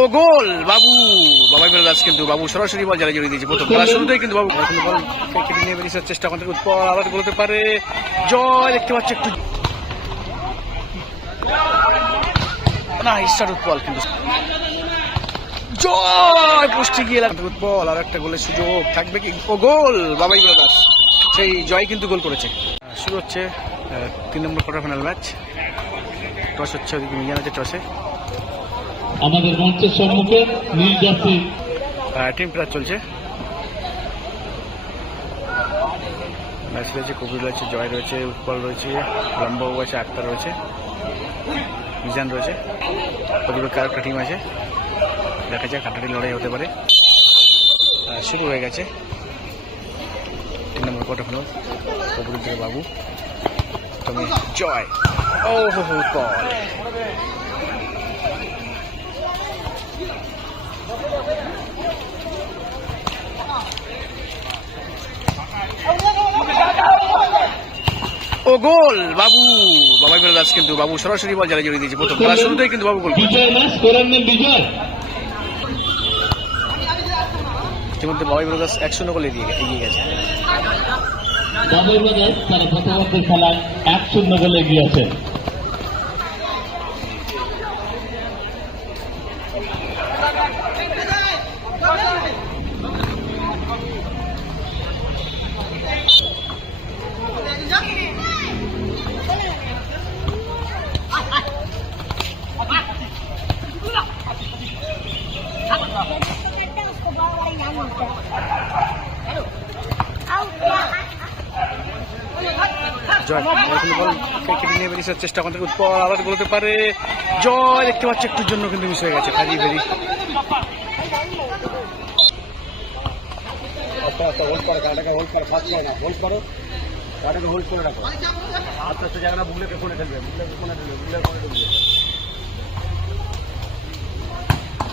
ও গোল, বাবু। বাবাই বেরোদাস কিন্তু, বাবু সরাসরি বল জালে জড়িয়ে দিয়েছে। প্রথম খেলা শুরুতেই কিন্তু বাবু এখন বল কেটে নিয়ে বেরিয়ে চেষ্টা করতে উৎপল, আবার বলতে পারে। জয়, দেখতে পাচ্ছি একটু। না, ঈশ্বর, উৎপল কিন্তু। জয় পুষ্টি গিয়ে লাগবে উৎপল, আর একটা গোলের সুযোগ থাকবে কি? ও গোল, বাবাই ব্রাদার্স সেই জয় কিন্তু গোল করেছে। শুরু হচ্ছে তিন নম্বর কোয়ার্টার ফাইনাল ম্যাচ। টস হচ্ছে মিজান আছে টসে। আমাদের মঞ্চের সম্মুখে জার্সি টিম প্লেয়ার চলছে। ম্যাচ রয়েছে কবির রয়েছে, জয় রয়েছে, উৎপল রয়েছে লম্বাবু আছে, আক্তার রয়েছে, মিজান রয়েছে। কার একটা টিম আছে। দেখা যাক হাঁটাটি লড়াই হতে পারে। শুরু হয়ে গেছে। তিন নম্বর কোয়ার্টার ফাইনাল কবির বাবু, তুমি জয়। ও, হো হো ও গোল বাবু। বাবাই বেরোদাস কিন্তু বাবু সরাসরি বল জালে জড়িয়ে দিয়েছে। প্রথম খেলা শুরুতেই কিন্তু বাবু গোল ইতিমধ্যে বাবাই বেরোদাস এক শূন্য গোলে এগিয়ে এগিয়ে গেছে। বাবুর বাজার তার প্রথমার্ধের খেলায় এক শূন্য গোলে গিয়েছে জয় এখন কেটে নিয়ে বেরিয়ে চেষ্টা করতে উৎপল আবার বলতে পারে জয় দেখতে পাচ্ছি একটুর জন্য কিন্তু মিস হয়ে গেছে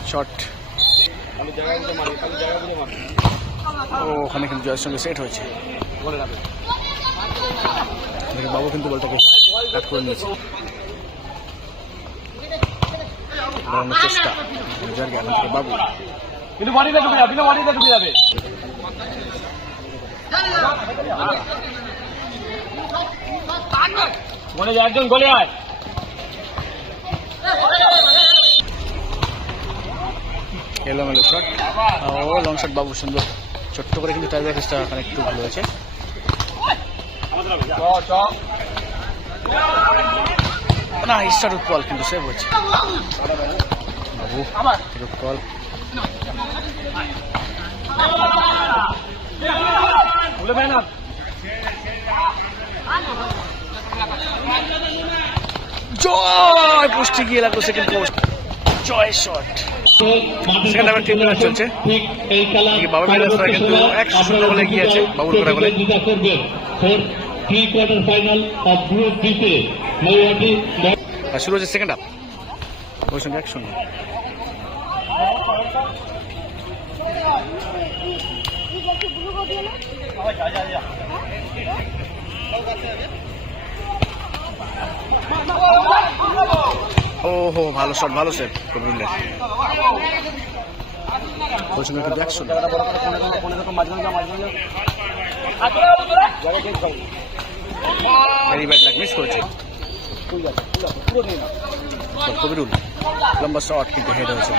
শট জায়গাগুলো মারি ও ওখানে কিন্তু জয়ের সঙ্গে সেট হয়েছে। বলে রাখবে দেখি বাবু কিন্তু বলটাকে কাট করে নিয়েছে। চেষ্টা। এখন থেকে বাবু? কিন্তু মাটিতে ঢুকে যাবে কিন্তু মাটিতে ঢুকে যাবে। মনে যায় একজন গলে আয়। এলোমেলো শট ও লং শট বাবু সুন্দর। ছোট্ট করে কিন্তু ফেসটা ওখানে একটু ভালো হয়েছে। না ঈশ্বর উৎপল কিন্তু সেভ হয়েছে বাবু উৎপল জয় পুষ্টি গিয়ে লাগল সেকেন্ড পোস্ট জয় শট Half এর team match চলছে। খেলা এদিকে কিন্তু এক শূন্য। প্রতিদ্বন্দ্বিতা করবেন প্রি কোয়ার্টার ফাইনাল অফ শুরু হচ্ছে সেকেন্ড হাফ ওই সঙ্গে এক শূন্য ও হো ভালো শট ভালো সেভ কবিরুল্লাহ ওই সঙ্গে কিন্তু এক শূন্য জায়গাটা বড় করে ফোনে ফোনে ফোনে দেখো মাঝখানে যাও মাঝখানে যাও জায়গা ভেরি ব্যাড লাগ মিস করেছে কবিরুল লম্বা শট কিন্তু হেড হয়েছে।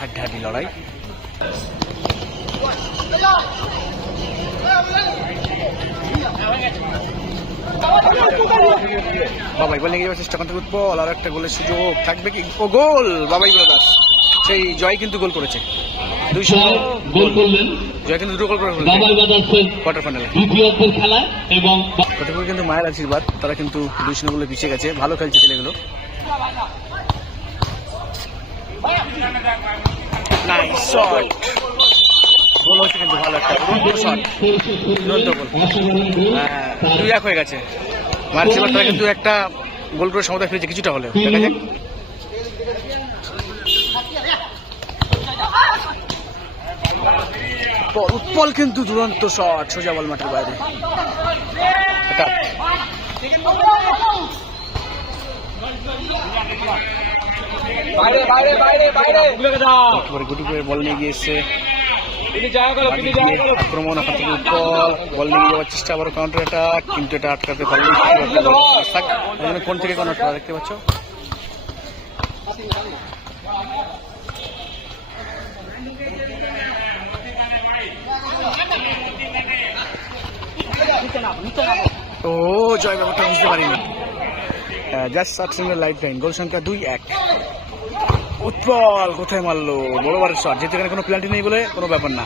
হাড্ডাহাড্ডি লড়াই। বাবাই বলে গিয়ে চেষ্টা করতে উৎপল আর একটা গোলের সুযোগ থাকবে কি? ও গোল বাবাই ব্রাদার্স সেই জয় কিন্তু গোল করেছে। দুই গোল করলেন। জয় কিন্তু দুটো গোল করে বাবাই কোয়ার্টার ফাইনালে। খেলায় এবং কতক্ষণ কিন্তু মায়ের আশীর্বাদ তারা কিন্তু দুই শূন্য গোলে পিছিয়ে গেছে। ভালো খেলছে ছেলেগুলো। নাইস শট গোল কিন্তু ভালো একটা দুরন্ত গোল হ্যাঁ, দুই এক হয়ে গেছে। আশীর্বাদ তারা কিন্তু একটা গোল করে সমতা ফিরেছে কিছুটা হলেও। দেখা যাক। উৎপল- কিন্তু দুরন্ত শট সোজা বল মাঠের বাইরে। এটা বাইরে বাইরে বাইরে বাইরে। একেবারে গুটি করে বল নিয়ে গিয়ে এসছে বাদিক দিয়ে আক্রমণ থেকে উৎপল বল নিয়ে যাওয়ার চেষ্টা, আবার কাউন্টার অ্যাটাক কিন্তু এটা আটকাতে পারলি। কোন থেকে কোন খেলা দেখতে পাচ্ছ? ও, জয় ব্যাপারটা বুঝতে পারিনি। জাস্ট সাত সিঙ্গেল লাইফ লাইন গোল সংখ্যা দুই, এক। উৎপল, কোথায় মারলো? বড় বারের শট। যেহেতু এখানে কোনো প্ল্যান্টি নেই বলে, কোনো ব্যাপার না।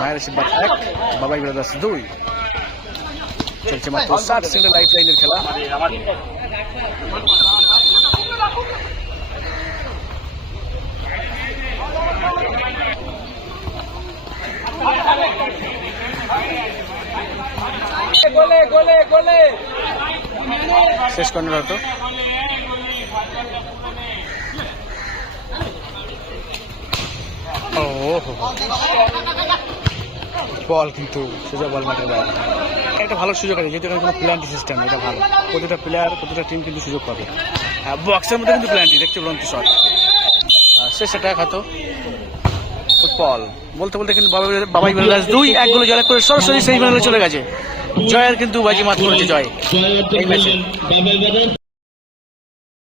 মায়ের আশীর্বাদ এক, বাবাই ব্রাদার্স দুই। চলছে মাত্র সাত সিঙ্গেল লাইফ লাইনের খেলা। গোলে গোলে গোলে। শেষ হো। বল কিন্তু, সোজা বল মাঠে দেয় একটা ভালো সুযোগ আছে, যেহেতু কোনো প্ল্যান্টি সিস্টেম এটা ভালো। প্রতিটা প্লেয়ার প্রতিটা টিম কিন্তু সুযোগ পাবে। হ্যাঁ বক্সের মধ্যে কিন্তু প্ল্যান্টি দেখতে উড়ন্ত শট শেষ এটা খাতো উৎপল বলতে বলতে কিন্তু বাবাই বাবাই বেলাস দুই, এক গোলে জয় করে সরাসরি সেই চলে গেছে। জয়ের কিন্তু বাজি মাত করেছে জয়। এই ম্যাচে